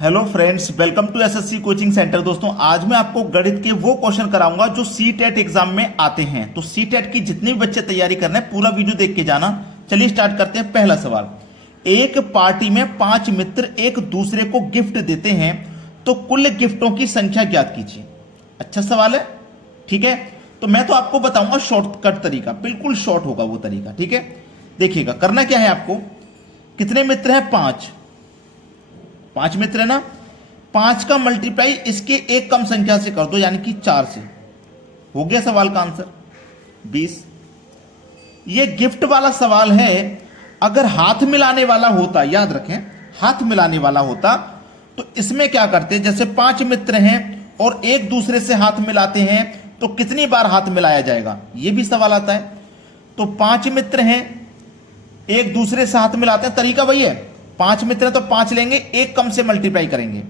Hello friends, welcome to SSC coaching centre. दोस्तों, आज मैं आपको गणित के वो क्वेश्चन कराऊंगा जो सीटेट एग्जाम में आते हैं। तो सीटेट की जितने भी बच्चे तैयारी कर रहे हैं पूरा वीडियो देख के जाना। चलिए स्टार्ट करते हैं। पहला सवाल, एक पार्टी में 5 मित्र एक दूसरे को गिफ्ट देते हैं तो कुल गिफ्टों की संख्या ज्ञात कीजिए। अच्छा सवाल है, ठीक है। तो मैं तो आपको बताऊंगा शॉर्टकट तरीका, बिल्कुल शॉर्ट होगा वो तरीका, ठीक है। देखिएगा, करना क्या है आपको, कितने मित्र हैं? 5 मित्र है ना। 5 का मल्टीप्लाई इसके एक कम संख्या से कर दो, यानी कि 4 से। हो गया सवाल का आंसर 20। ये गिफ्ट वाला सवाल है। अगर हाथ मिलाने वाला होता, याद रखें, हाथ मिलाने वाला होता तो इसमें क्या करते, जैसे 5 मित्र हैं और एक दूसरे से हाथ मिलाते हैं तो कितनी बार हाथ मिलाया जाएगा, यह भी सवाल आता है। तो 5 मित्र हैं, एक दूसरे से हाथ मिलाते हैं, तरीका वही है। 5 मित्र है तो 5 लेंगे, एक कम से मल्टीप्लाई करेंगे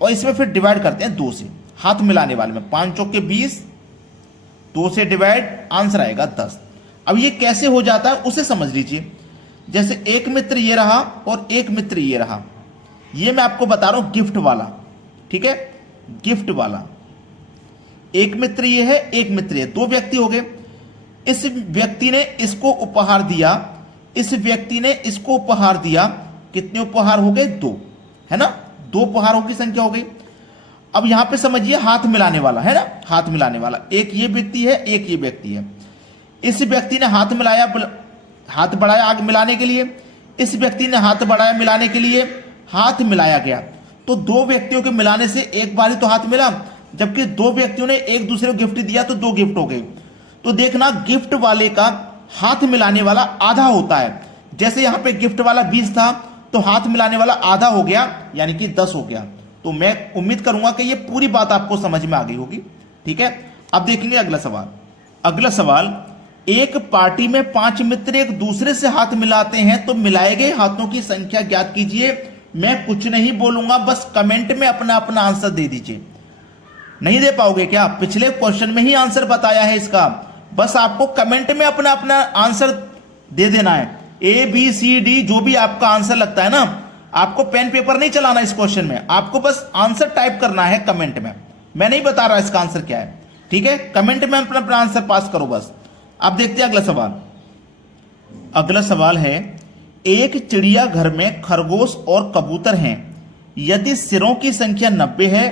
और इसमें फिर डिवाइड करते हैं 2 से। हाथ मिलाने वाले में 5 चौके 20, 2 से डिवाइड, आंसर आएगा 10। अब ये कैसे हो जाता है उसे समझ लीजिए। जैसे एक मित्र ये रहा और एक मित्र ये रहा, ये मैं आपको बता रहा हूं गिफ्ट वाला, ठीक है, गिफ्ट वाला। एक मित्र ये है, एक मित्र ये, 2 व्यक्ति हो गए। इस व्यक्ति ने इसको उपहार दिया, इस व्यक्ति ने इसको उपहार दिया। कितने उपहार हो गए? 2, है ना। 2 उपहारों की संख्या हो गई। अब यहां पे समझिए हाथ मिलाने वाला है ना, हाथ मिलाने वाला एक ये व्यक्ति है, एक ये व्यक्ति है। इस व्यक्ति ने हाथ मिलाया, हाथ बढ़ाया आग मिलाने के लिए, इस व्यक्ति ने हाथ बढ़ाया मिलाने के लिए, हाथ मिलाया गया। तो 2 व्यक्तियों के मिलाने से एक बार ही तो हाथ मिला, जबकि 2 व्यक्तियों ने एक दूसरे को गिफ्ट दिया तो 2 गिफ्ट हो गए। तो देखना, गिफ्ट वाले का हाथ मिलाने वाला आधा होता है। जैसे यहां पे गिफ्ट वाला 20 था तो हाथ मिलाने वाला आधा हो गया, यानी कि 10 हो गया। तो मैं उम्मीद करूंगा कि ये पूरी बात आपको समझ में आ गई होगी, ठीक है। अब देखेंगे अगला सवाल। अगला सवाल, एक पार्टी में 5 मित्र एक दूसरे से हाथ मिलाते हैं तो मिलाए गए हाथों की संख्या ज्ञात कीजिए। मैं कुछ नहीं बोलूंगा, बस कमेंट में अपना अपना आंसर दे दीजिए। नहीं दे पाओगे क्या? पिछले क्वेश्चन में ही आंसर बताया है इसका, बस आपको कमेंट में अपना अपना आंसर दे देना है। ABCD जो भी आपका आंसर लगता है ना, आपको पेन पेपर नहीं चलाना इस क्वेश्चन में, आपको बस आंसर टाइप करना है कमेंट में। मैं नहीं बता रहा इसका आंसर क्या है, ठीक है। कमेंट में अपना अपना आंसर पास करो बस। अब देखते हैं अगला सवाल। अगला सवाल है, एक चिड़िया घर में खरगोश और कबूतर हैं। यदि सिरों की संख्या 90 है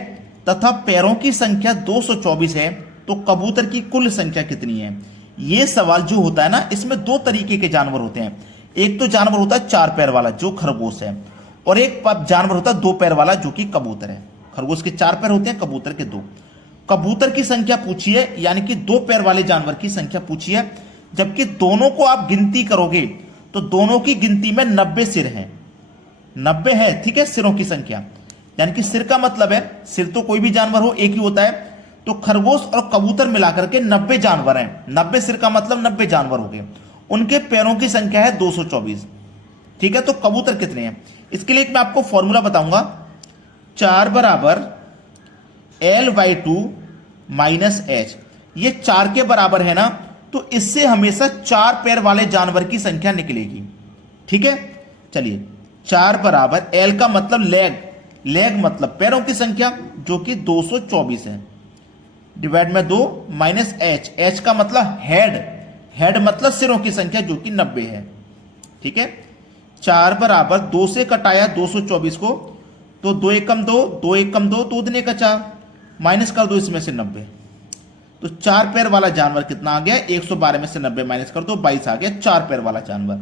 तथा पैरों की संख्या 224 है तो कबूतर की कुल संख्या कितनी है? यह सवाल जो होता है ना, इसमें 2 तरीके के जानवर होते हैं। एक तो जानवर होता है 4 पैर वाला जो खरगोश है, और एक जानवर होता है 2 पैर वाला जो कि कबूतर है। खरगोश के 4 पैर होते हैं, कबूतर के 2। कबूतर की संख्या पूछिए, यानी कि 2 पैर वाले जानवर की संख्या पूछिए। जबकि दोनों को आप गिनती करोगे तो दोनों की गिनती में 90 सिर हैं, 90 है, ठीक है, सिरों की संख्या। यानी कि सिर का मतलब है, सिर तो कोई भी जानवर हो एक ही होता है। तो खरगोश और कबूतर मिलाकर के 90 जानवर हैं। 90 सिर का मतलब 90 जानवर हो गए। उनके पैरों की संख्या है 224, ठीक है। तो कबूतर कितने हैं, इसके लिए मैं आपको फॉर्मूला बताऊंगा। 4 बराबर L/2 माइनस H। ये 4 के बराबर है ना, तो इससे हमेशा 4 पैर वाले जानवर की संख्या निकलेगी, ठीक है। चलिए, 4 बराबर L का मतलब लेग, लेग मतलब पैरों की संख्या जो कि 224 है, डिवाइड में 2 माइनस H। H का मतलब हेड, हेड मतलब सिरों की संख्या जो कि 90 है, ठीक है। 4 बराबर 2 से कटाया 224 को, तो 2 एकम 2, 2 एकम 2, 2 दूनी का 4, माइनस कर दो इसमें से 90। तो 4 पैर वाला जानवर कितना आ गया? 112 में से 90 माइनस कर दो, 22 आ गया 4 पैर वाला जानवर।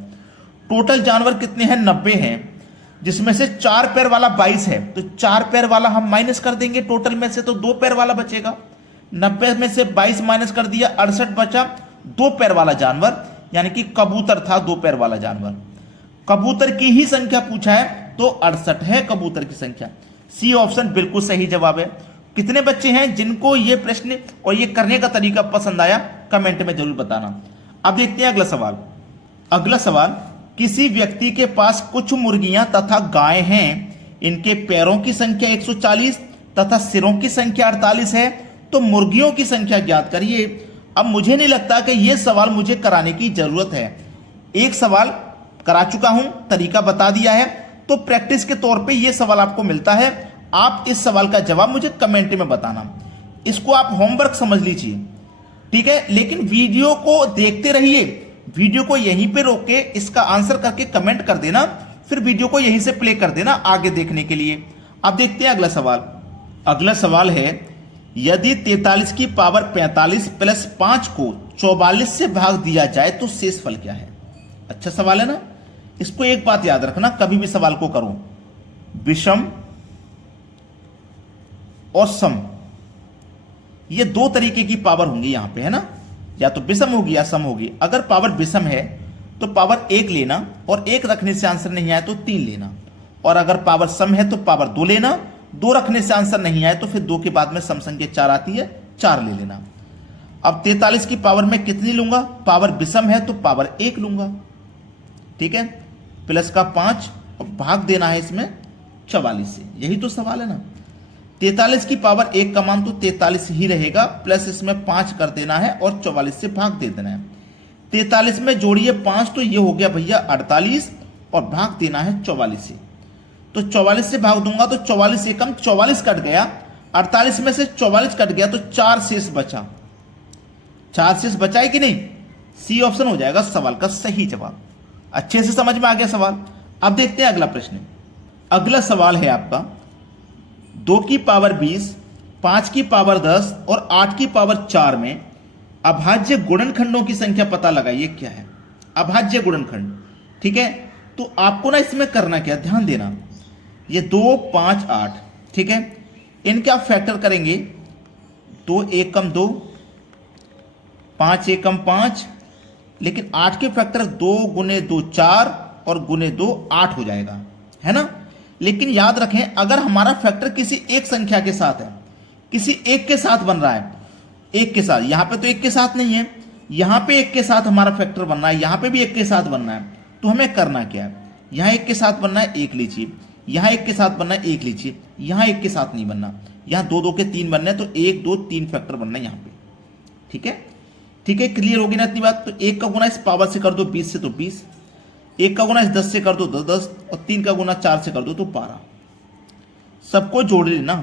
टोटल जानवर कितने हैं? 90 हैं, जिसमें से 4 पैर वाला 22 है। तो 4 पैर वाला हम माइनस कर देंगे टोटल में से, तो 2 पैर वाला बचेगा। 90 में से 22 माइनस कर दिया, 68 बचा। 2 पैर वाला जानवर, यानी कि कबूतर था 2 पैर वाला जानवर। कबूतर की ही संख्या पूछा है तो 68 है कबूतर की संख्या। सी ऑप्शन बिल्कुल सही जवाब है। कितने बच्चे हैं जिनको ये प्रश्न और ये करने का तरीका पसंद आया, कमेंट में जरूर बताना। अब देखते हैं अगला सवाल। अगला सवाल, किसी व्यक्ति के पास कुछ मुर्गियां तथा गाय हैं। इनके पैरों की संख्या 140 तथा सिरों की संख्या 48 है, तो मुर्गियों की संख्या ज्ञात करिए। अब मुझे नहीं लगता कि यह सवाल मुझे कराने की जरूरत है, एक सवाल करा चुका हूं, तरीका बता दिया है, तो प्रैक्टिस के तौर पे ये सवाल आपको मिलता है आप इस सवाल का जवाब मुझे कमेंट में बताना। इसको आप होमवर्क समझ लीजिए, ठीक है। लेकिन वीडियो को देखते रहिए, वीडियो को यहीं पे रोक के इसका आंसर करके कमेंट कर देना, फिर वीडियो को यहीं से प्ले कर देना आगे देखने के लिए। अब देखते हैं अगला सवाल। अगला सवाल है, यदि 43 की पावर 45 प्लस 5 को 44 से भाग दिया जाए तो शेष फल क्या है? अच्छा सवाल है ना। इसको एक बात याद रखना, कभी भी सवाल को करो, विषम और सम, ये दो तरीके की पावर होंगी यहां पे, है ना। या तो विषम होगी या सम होगी। अगर पावर विषम है तो पावर 1 लेना और 1 रखने से आंसर नहीं आया तो 3 लेना, और अगर पावर सम है तो पावर 2 लेना, 2 रखने से आंसर नहीं आया तो फिर 2 के बाद में सम संख्या 4 आती है, 4 ले लेना। अब 43 की पावर में कितनी लूंगा? पावर विषम है तो पावर 1 लूंगा, ठीक है, प्लस का 5 और भाग देना है इसमें 44 से, यही तो सवाल है ना। 43 की पावर 1 का मान तो 43 ही रहेगा, प्लस इसमें 5 कर देना है और 44 से भाग दे देना है। 43 में जोड़िए 5 तो ये हो गया भैया 48 और भाग देना है 44 से। तो 44 से भाग दूंगा तो 44 से कम 44 कट गया, 48 में से 44 कट गया तो 4 शेष बचा। 4 शेष बचा है कि नहीं? सी ऑप्शन हो जाएगा सवाल का सही जवाब। अच्छे से समझ में आ गया सवाल। अब देखते हैं अगला प्रश्न। अगला सवाल है आपका, 2 की पावर 20, 5 की पावर 10 और 8 की पावर 4 में अभाज्य गुणनखंडों की संख्या पता लगाइए क्या है? अभाज्य गुणनखंड, ठीक है। तो आपको ना इसमें करना क्या, ध्यान देना, ये 2, 5, 8, ठीक है, इनके आप फैक्टर करेंगे, 2 1 कम 2, 5 1 कम 5, लेकिन 8 के फैक्टर 2 गुने 2 4 और गुने 2 8 हो जाएगा, है ना। लेकिन याद रखें, अगर हमारा फैक्टर किसी एक संख्या के साथ है, किसी एक के साथ बन रहा है, एक के साथ, यहां पे तो एक के साथ नहीं है, यहां पे एक के साथ हमारा फैक्टर बनना है, यहां पे भी एक के साथ बनना है, तो हमें करना क्या है, यहां एक के साथ बनना है 1 लीजिए, यहां एक के साथ बनना है 1 लीजिए, यहां एक के साथ नहीं बनना, यहां 2 2 के 3 बनने हैं, तो 1 2 3 फैक्टर बनना है यहां पे, ठीक है। ठीक है, क्लियर होगी ना इतनी बात। तो 1 का गुना इस पावर से कर दो 20 से तो 20, 1 का गुना इस 10 से कर दो 10 और 3 का गुना 4 से कर दो तो 12, सबको जोड़ लेना,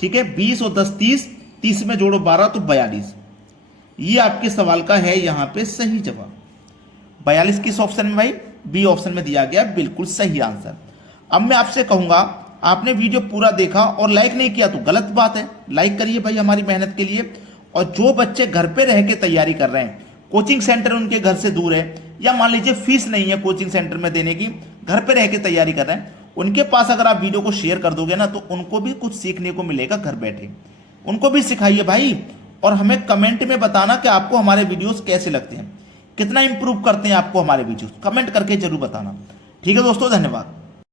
ठीक है। 20 और 10 30, 30 में जोड़ो 12 तो 42। ये आपके सवाल का है यहां पे सही जवाब। 42 किस ऑप्शन में भाई? बी ऑप्शन में दिया गया, बिल्कुल सही आंसर। अब मैं आपसे कहूंगा, आपने वीडियो पूरा देखा और लाइक नहीं किया तो गलत बात है, लाइक करिए भाई हमारी मेहनत के लिए। और जो बच्चे घर पे रह के तैयारी कर रहे हैं, कोचिंग सेंटर उनके घर से दूर है, या मान लीजिए फीस नहीं है कोचिंग सेंटर में देने की, घर पे रह के तैयारी कर रहे हैं, उनके पास अगर आप वीडियो को शेयर कर दोगे ना तो उनको भी कुछ सीखने को मिलेगा घर बैठे। उनको भी सिखाइए भाई, और हमें कमेंट में बताना कि आपको हमारे वीडियोस कैसे लगते हैं, कितना इंप्रूव करते हैं आपको हमारे वीडियोस, कमेंट करके जरूर बताना। ठीक है दोस्तों, धन्यवाद।